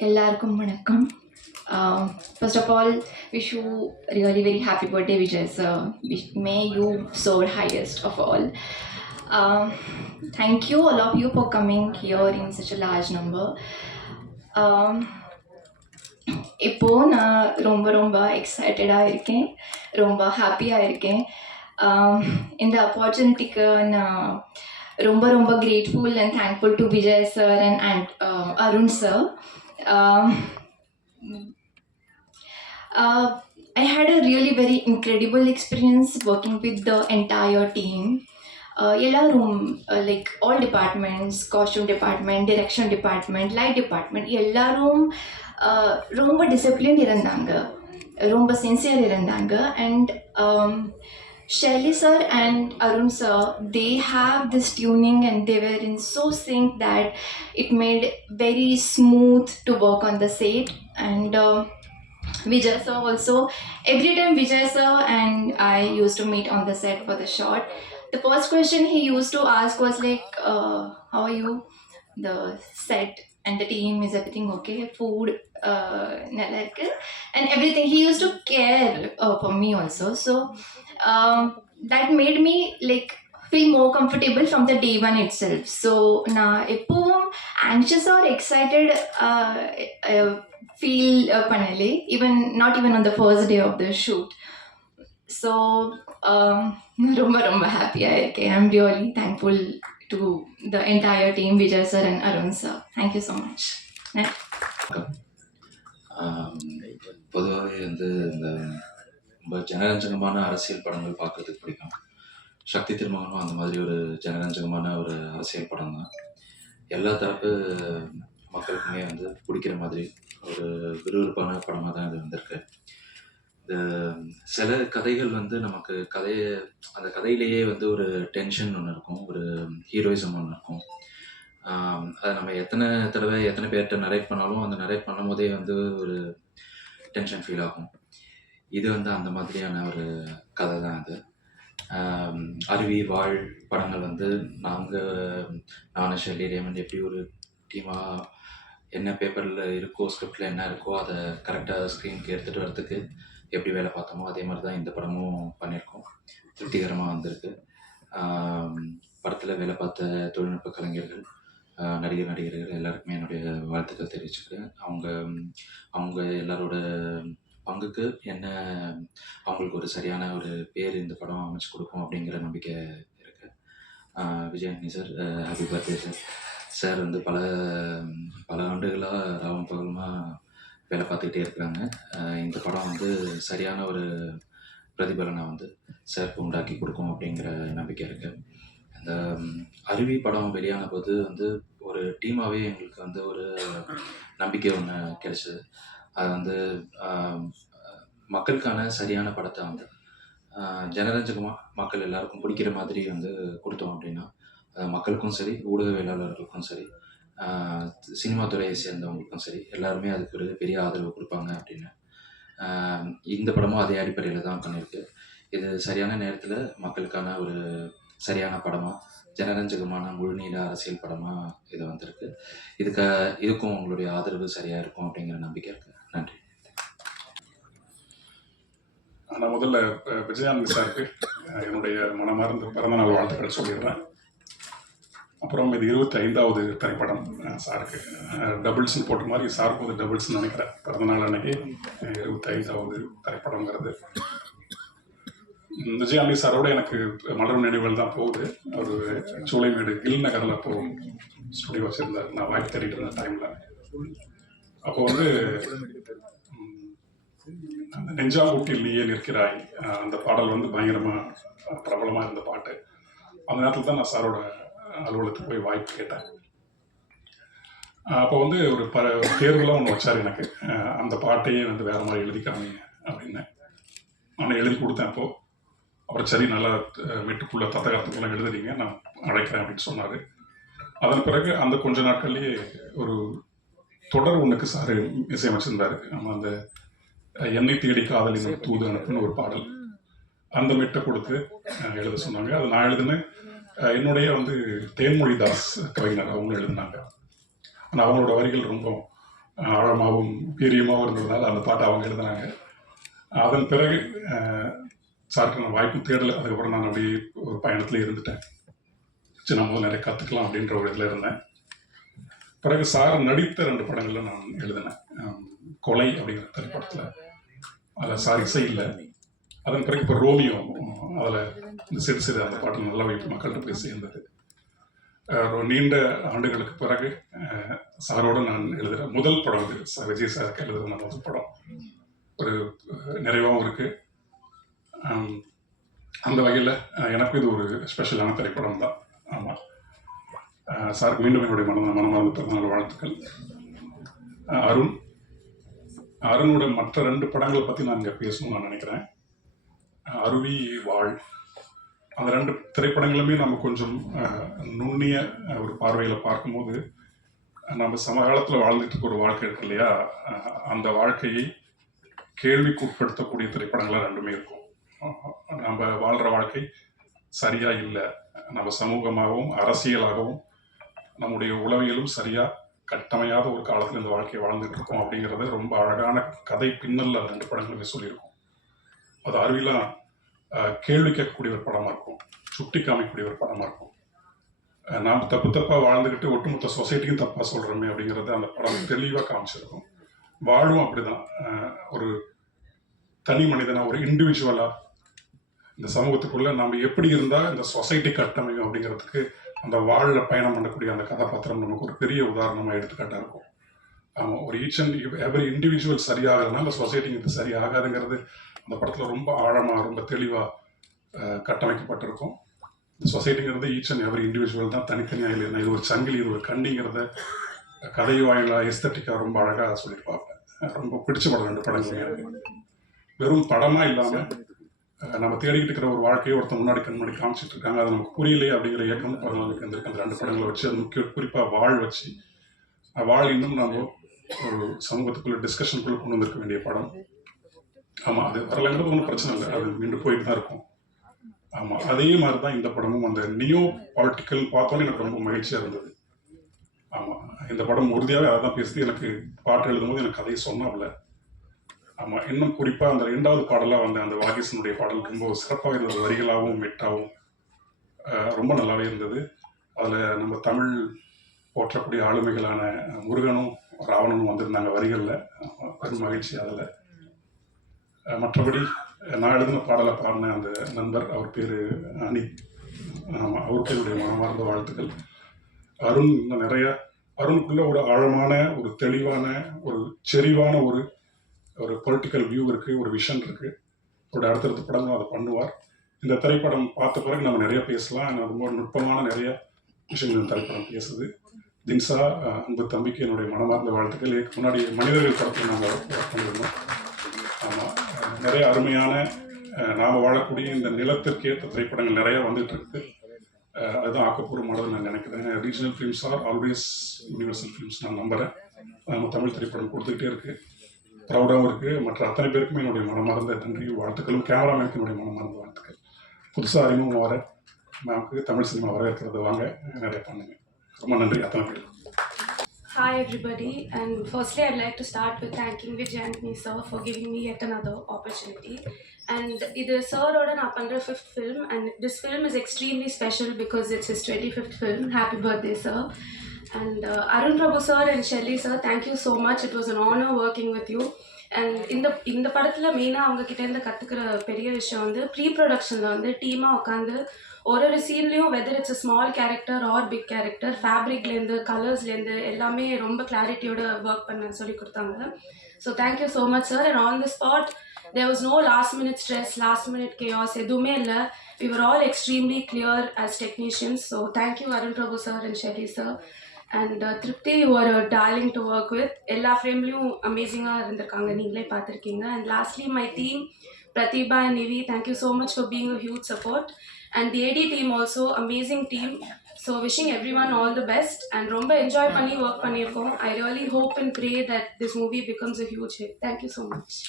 எல்லாருக்கும் வணக்கம். First of all, wish you really very happy birthday, Vijay sir. May you soar highest of all. Um, Thank you all of you for coming here in such a large number. Um, இப்போ நான் ரொம்ப ரொம்ப எக்ஸைட்டடாக இருக்கேன், ரொம்ப ஹாப்பியாக இருக்கேன். இந்த ஆப்பர்ச்சுனிட்டிக்கு நான் ரொம்ப ரொம்ப grateful and thankful to Vijay sir and Arun sir. I had a really very incredible experience working with the entire team. எல்லாரும் like all departments, costume department, direction department, light department எல்லாரும் ரொம்ப டிசிப்ளின் இருந்தாங்க, ரொம்ப சின்சியர் இருந்தாங்க. And Shelly sir and Arun sir, they have this tuning and they were in so sync that it made very smooth to work on the set. And Vijay sir also, every time Vijay sir and I used to meet on the set for the shot, the first question he used to ask was like, how are you? The set and the team, is everything okay? Food, nalla irukku? And everything. He used to care for me also. So that made me like feel more comfortable from the day one itself. So na எப்பவும் anxious or excited feel பண்ணலே, even not even on the first day of the shoot. So ரொம்ப ரொம்ப ஹாப்பியாக இருக்கேன். I am really thankful to the entire team, Vijay sir and Arun sir. Thank you so much. பொதுவாகவே வந்து இந்த ரொம்ப ஜனரஞ்சகமான அரசியல் படங்கள் பார்க்குறதுக்கு பிடிக்கும். சக்தி திருமகனும் அந்த மாதிரி ஒரு ஜனரஞ்சகமான ஒரு அரசியல் படம் தான். எல்லா தரப்பு மக்களுக்குமே வந்து பிடிக்கிற மாதிரி ஒரு விறுவிறுப்பான படமாக தான் இது வந்திருக்கு. இந்த சில கதைகள் வந்து நமக்கு அந்த கதையிலேயே வந்து ஒரு டென்ஷன் ஒன்று இருக்கும், ஒரு ஹீரோயிசம் ஒன்று இருக்கும். அதை நம்ம எத்தனை தடவை எத்தனை பேர்கிட்ட நரேட் பண்ணாலும் அந்த நரேட் பண்ணும் போதே வந்து ஒரு டென்ஷன் ஃபீல் ஆகும். இது வந்து அந்த மாதிரியான ஒரு கதை தான் அது. அருவி வாழ் படங்கள் வந்து நானும் ஷெல்லி ரேமண்ட் எப்படி ஒரு டீமாக என்ன பேப்பரில் இருக்கோ, ஸ்கிரிப்டில் என்ன இருக்கோ அதை கரெக்டாக ஸ்க்ரீனுக்கு எடுத்துகிட்டு வரதுக்கு எப்படி வேலை பார்த்தோமோ அதே மாதிரி தான் இந்த படமும் பண்ணியிருக்கோம். திருப்திகரமாக வந்திருக்கு. படத்தில் வேலை பார்த்த தொழில்நுட்ப கலைஞர்கள், நடிகர்கள் எல்லாருக்குமே என்னுடைய வாழ்த்துக்கள் தெரிவிச்சுக்கிறேன். அவங்க எல்லாரோட பங்குக்கு என்ன அவங்களுக்கு ஒரு சரியான ஒரு பேர் இந்த படம் அமைச்சு கொடுக்கும் அப்படிங்கிற நம்பிக்கை இருக்குது. Vijayani sir, happy birthday sir. Sir வந்து பல ஆண்டுகளாக ராவம் பகலுமாக வேலை பார்த்துக்கிட்டே இருக்கிறாங்க. இந்த படம் வந்து சரியான ஒரு பிரதிபலனை வந்து சாருக்கு உண்டாக்கி கொடுக்கும் அப்படிங்கிற நம்பிக்கை இருக்குது. இந்த அருவி படம் வெளியான போது வந்து ஒரு டீமாகவே எங்களுக்கு வந்து ஒரு நம்பிக்கை ஒன்று கிடைச்சிது. அது வந்து மக்களுக்கான சரியான படத்தை வந்து ஜனரஞ்சகமாக மக்கள் எல்லாருக்கும் பிடிக்கிற மாதிரி வந்து கொடுத்தோம் அப்படின்னா மக்களுக்கும் சரி, ஊடகவியலாளர்களுக்கும் சரி, சினிமா துறையை சேர்ந்தவங்களுக்கும் சரி, எல்லாருமே அதுக்கு ஒரு பெரிய ஆதரவு கொடுப்பாங்க அப்படின்னு இந்த படமும் அதே அடிப்படையில் தான் பண்ணியிருக்கு. இது சரியான நேரத்தில் மக்களுக்கான ஒரு சரியான படமாக, ஜனரஞ்சகமான முழுநீள அரசியல் படமாக இது வந்திருக்கு. இதுக்கும் உங்களுடைய ஆதரவு சரியாக இருக்கும் அப்படிங்கிற நம்பிக்கை இருக்குது. நன்றி. நான் முதல்ல விஜயானந்த் சாருக்கு என்னுடைய மனமார்ந்த பிறந்தநாள் வாழ்த்துக்கள் சொல்லிடுறேன். அப்புறம் இது 25வது திரைப்படம் சாருக்கு. டபுள்ஸ்ன்னு போட்ட மாதிரி சாருக்கு ஒரு டபுள்ஸ்ன்னு நினைக்கிறேன். பிறந்தநாள் அன்னைக்கு 25வது திரைப்படங்கிறது. விஜயானந்த் சாரோட எனக்கு மலரும் நினைவுகள் தான் போகுது. அவர் சூளைமேடு கில் நகரில் அப்போ ஸ்டுடியோ வச்சுருந்தார். நான் வாய்ப்பு தேடிட்டு இருந்த டைமில் அப்போ வந்து அந்த நெஞ்சாங்கூட்டில் நீயே நிற்கிறாய் அந்த பாடல் வந்து பயங்கரமாக பிரபலமாக இருந்த பாட்டு. அந்த நேரத்தில் தான் நான் சாரோட அலுவலகத்துக்கு போய் வாய்ப்பு கேட்டேன். அப்போ வந்து ஒரு தேர்வுலாம் ஒன்று வச்சார் எனக்கு. அந்த பாட்டையே வந்து வேறு மாதிரி எழுதிக்காம அப்படின்னு நான் எழுதி கொடுத்தேன். அப்போது அப்புறம் சரி, நல்லா மெட்டுக்குள்ளே தத்தகத்துக்குள்ளே எழுதுறீங்க, நான் அழைக்கிறேன் அப்படின்னு சொன்னார். அதன் பிறகு அந்த கொஞ்ச நாட்கள்லேயே ஒரு தொடர் ஒன்றுக்கு சார் இசையமைச்சிருந்தார். நம்ம அந்த என்னை தேடி காதலின் தூது அனுப்புன்னு ஒரு பாடல், அந்த மெட்டை கொடுத்து எழுத சொன்னாங்க. அது நான் எழுதுனேன். என்னுடைய வந்து தேன்மொழிதாஸ் கவிஞர் அவங்க எழுதினாங்க. ஆனால் அவங்களோட வரிகள் ரொம்ப ஆழமாகவும் வீரியமாகவும் இருந்ததுனால அந்த பாட்டை அவங்க எழுதினாங்க. அதன் பிறகு சாருக்கு நான் வாய்ப்பு தேடலை. அதுக்கப்புறம் நான் அப்படியே ஒரு பயணத்தில் இருந்துட்டேன். சரி நம்ம நிறைய கற்றுக்கலாம் அப்படின்ற ஒரு இதில் இருந்தேன். பிறகு சார் நடித்த 2 படங்களில் நான் எழுதினேன். கொலை அப்படிங்கிற திரைப்படத்தில் அதில் சார் இசை இல்லை. அதன் பிறகு இப்போ ரோமியோ அதில் இந்த சிறு சிறு அந்த பாட்டில் நல்லா வைப்பு மக்கள்கிட்ட போய் சேர்ந்தது. நீண்ட ஆண்டுகளுக்கு பிறகு சாரோடு நான் எழுதுகிற முதல் படம் இது. விஜய் சாருக்கு எழுதுகிற முதல் படம். ஒரு நிறைவாகவும் இருக்குது. அந்த வகையில் எனக்கும் இது ஒரு ஸ்பெஷலான திரைப்படம் தான். ஆமாம், சாருக்கு மீண்டும் என்னுடைய மனமார்ந்த பிறந்தநாள் வாழ்த்துக்கள். அருணோட மற்ற 2 படங்களை பற்றி நான் இங்கே பேசணும்னு நான் நினைக்கிறேன். அருவி, வாழ், அந்த 2 திரைப்படங்களுமே நம்ம கொஞ்சம் நுண்ணிய ஒரு பார்வையில் பார்க்கும்போது நம்ம சமகாலத்தில் வாழ்ந்துட்டு இருக்க ஒரு வாழ்க்கை இருக்கு இல்லையா, அந்த வாழ்க்கையை கேள்விக்கு உட்படுத்தக்கூடிய திரைப்படங்களாக 2மே இருக்கும். நம்ம வாழ்கிற வாழ்க்கை சரியாக இல்லை, நம்ம சமூகமாகவும் அரசியலாகவும் நம்முடைய உளவியலும் சரியாக கட்டமையாத ஒரு காலத்தில் இந்த வாழ்க்கையை வாழ்ந்துட்டு இருக்கோம் அப்படிங்கிறது ரொம்ப அழகான கதை பின்னல் அந்த 2 படங்களுமே சொல்லியிருக்கோம். அது அருவிலாம் கேள்வி கேட்கக்கூடிய ஒரு படமாக இருக்கும், சுட்டி காமிக்கக்கூடிய ஒரு படமாக இருக்கும். நாம் தப்பாக வாழ்ந்துக்கிட்டு ஒட்டுமொத்த சொசைட்டியும் தப்பாக சொல்கிறோமே அப்படிங்கிறது அந்த படம் தெளிவாக காமிச்சிருக்கும். வாழும் அப்படிதான். ஒரு தனி மனிதனாக, ஒரு இண்டிவிஜுவலாக இந்த சமூகத்துக்குள்ளே நம்ம எப்படி இருந்தால் இந்த சொசைட்டி கட்டமையும் அப்படிங்கிறதுக்கு அந்த வாழில் பயணம் பண்ணக்கூடிய அந்த கதாபாத்திரம் நமக்கு ஒரு பெரிய உதாரணமாக எடுத்துக்காட்டாக இருக்கும். ஒரு ஈச் அண்ட் எவரி இண்டிவிஜுவல் சரியாகிறதுனா அந்த சொசைட்டிக்கு இது சரியாகாதுங்கிறது அந்த படத்தில் ரொம்ப ஆழமாக ரொம்ப தெளிவாக கட்டமைக்கப்பட்டிருக்கும். இந்த சொசைட்டிங்கிறது ஈச் அண்ட் எவரி இண்டிவிஜுவல் தான் தனித்தனியாக இல்லைன்னா இது ஒரு சங்கிலி, இது ஒரு கண்டிங்கிறத கதை வாயிலாக எஸ்தட்டிக்காக ரொம்ப அழகாக சொல்லியிருப்பாங்க. ரொம்ப பிடிச்ச படம் 2 படங்களுமே. வெறும் படமாக இல்லாமல் நம்ம தேடிக்கிட்டு இருக்கிற ஒரு வாழ்க்கையை ஒருத்தர் முன்னாடி கண்மணி காமிச்சிட்டு இருக்காங்க, அது நமக்கு புரியலையே அப்படிங்கிற இயக்கம் பரவாயில்ல இருந்திருக்கு அந்த 2 படங்களை வச்சு. அது குறிப்பாக வாழ் வச்சு, வாழ் இன்னும் நம்ம ஒரு சமூகத்துக்குள்ள டிஸ்கஷனுக்குள்ளே கொண்டு வந்திருக்க வேண்டிய படம். ஆமாம், அது வரலைங்கிறது ஒன்றும் பிரச்சனை இல்லை, அது மீண்டும் போயிட்டு தான் இருக்கும். ஆமாம், அதே மாதிரி தான் இந்த படமும். அந்த நியோ பாலிட்டிக்கல் பார்த்தோன்னே எனக்கு ரொம்ப மகிழ்ச்சியாக இருந்தது. ஆமாம், இந்த படம் உறுதியாகவே அதை தான் பேசுது. எனக்கு பாட்டு எழுதும்போது எனக்கு கதையை சொன்னாப்ல. ஆமாம், இன்னும் குறிப்பாக அந்த 2வது பாடலாக வந்த அந்த வாகீசனுடைய பாடல் ரொம்ப சிறப்பாக இருந்தது. வரிகளாகவும் மெட்டாகவும் ரொம்ப நல்லாவே இருந்தது. அதில் நம்ம தமிழ் போற்றக்கூடிய ஆளுமைகளான முருகனும் ராவணனும் வந்திருந்தாங்க வரிகளில். பெரும் மகிழ்ச்சி அதில். மற்றபடி நான் எழுதின பாடலை பாடின அந்த நண்பர், அவர் பேர் அனி. ஆமாம், அவருக்கு என்னுடைய மனமார்ந்த வாழ்த்துக்கள். அருண் இன்னும் நிறையா, அருணுக்குள்ள ஒரு ஆழமான, ஒரு தெளிவான, ஒரு செறிவான ஒரு பொலிட்டிக்கல் வியூ இருக்குது, ஒரு விஷன் இருக்குது. அவருடைய அடுத்தடுத்த படங்களும் அதை பண்ணுவார். இந்த திரைப்படம் பார்த்த பிறகு நம்ம நிறைய பேசலாம். ரொம்ப நுட்பமான நிறைய விஷயங்கள் இந்த திரைப்படம் பேசுது. தின்சா, அன்பு தம்பிக்கு என்னுடைய மனமார்ந்த வாழ்த்துக்கள். இதுக்கு முன்னாடி மனிதர்கள் படத்தில் நாங்கள் ஒர்க் பண்ணியிருந்தோம். ஆமாம், நிறைய அருமையான நாம் வாழக்கூடிய இந்த நிலத்திற்கு ஏற்ற திரைப்படங்கள் நிறையா வந்துட்டு இருக்கு. அதுதான் ஆக்கப்பூர்வமானது நான் நினைக்கிறேன். Regional films are always universal films நான் நம்புகிறேன். நம்ம தமிழ் திரைப்படம் கொடுத்துக்கிட்டே இருக்குது, ப்ரௌடாகவும் இருக்குது. மற்ற அத்தனை பேருக்குமே என்னுடைய மனமார்ந்த நன்றியும் வாழ்த்துக்களும். கேமராமேனுக்கு என்னுடைய மனமார்ந்த வாழ்த்துக்கள். புதுசாக அறிமுகம் வர நமக்கு தமிழ் சினிமா வரவேற்கிறது, வாங்க நிறைய பண்ணுங்க. ரொம்ப நன்றி அத்தனை பேருக்கு. Hi everybody, and firstly I'd like to start with thanking Vijay Antony sir for giving me yet another opportunity. And இது சாரோட நான் பண்ணுற 5th film, and this film is extremely special because it's his 25th film. Happy birthday sir. And Arun Prabhu sir and Shelly sir, thank you so much. It was an honor working with you. And இந்த படத்தில் மெயினாக அவங்க கிட்டேருந்து கற்றுக்கிற பெரிய விஷயம் வந்து pre ப்ரொடக்ஷனில் வந்து டீமாக உட்காந்து ஒரு சீன்லேயும் whether it's a small character or big character, ஃபேப்ரிக்லேருந்து கலர்ஸ்லேருந்து எல்லாமே ரொம்ப கிளாரிட்டியோட ஒர்க் பண்ண சொல்லி கொடுத்தாங்க. So thank you so much sir. And on the spot there was no last minute stress, last minute chaos எதுவுமே இல்லை. We were all extremely clear as technicians. So thank you Arun Prabhu sir and Sherry sir. And Tripti, you are a darling to work with. எல்லா ஃப்ரேம்லேயும் அமேசிங்காக இருந்திருக்காங்க, நீங்களே பார்த்துருக்கீங்க. And lastly my team Pratibha and Nivi, thank you so much for being a huge support. And the AD team also, amazing team. So wishing everyone all the best. And romba enjoy panni work pannirkom. I really hope and pray that this movie becomes a huge hit. Thank you so much.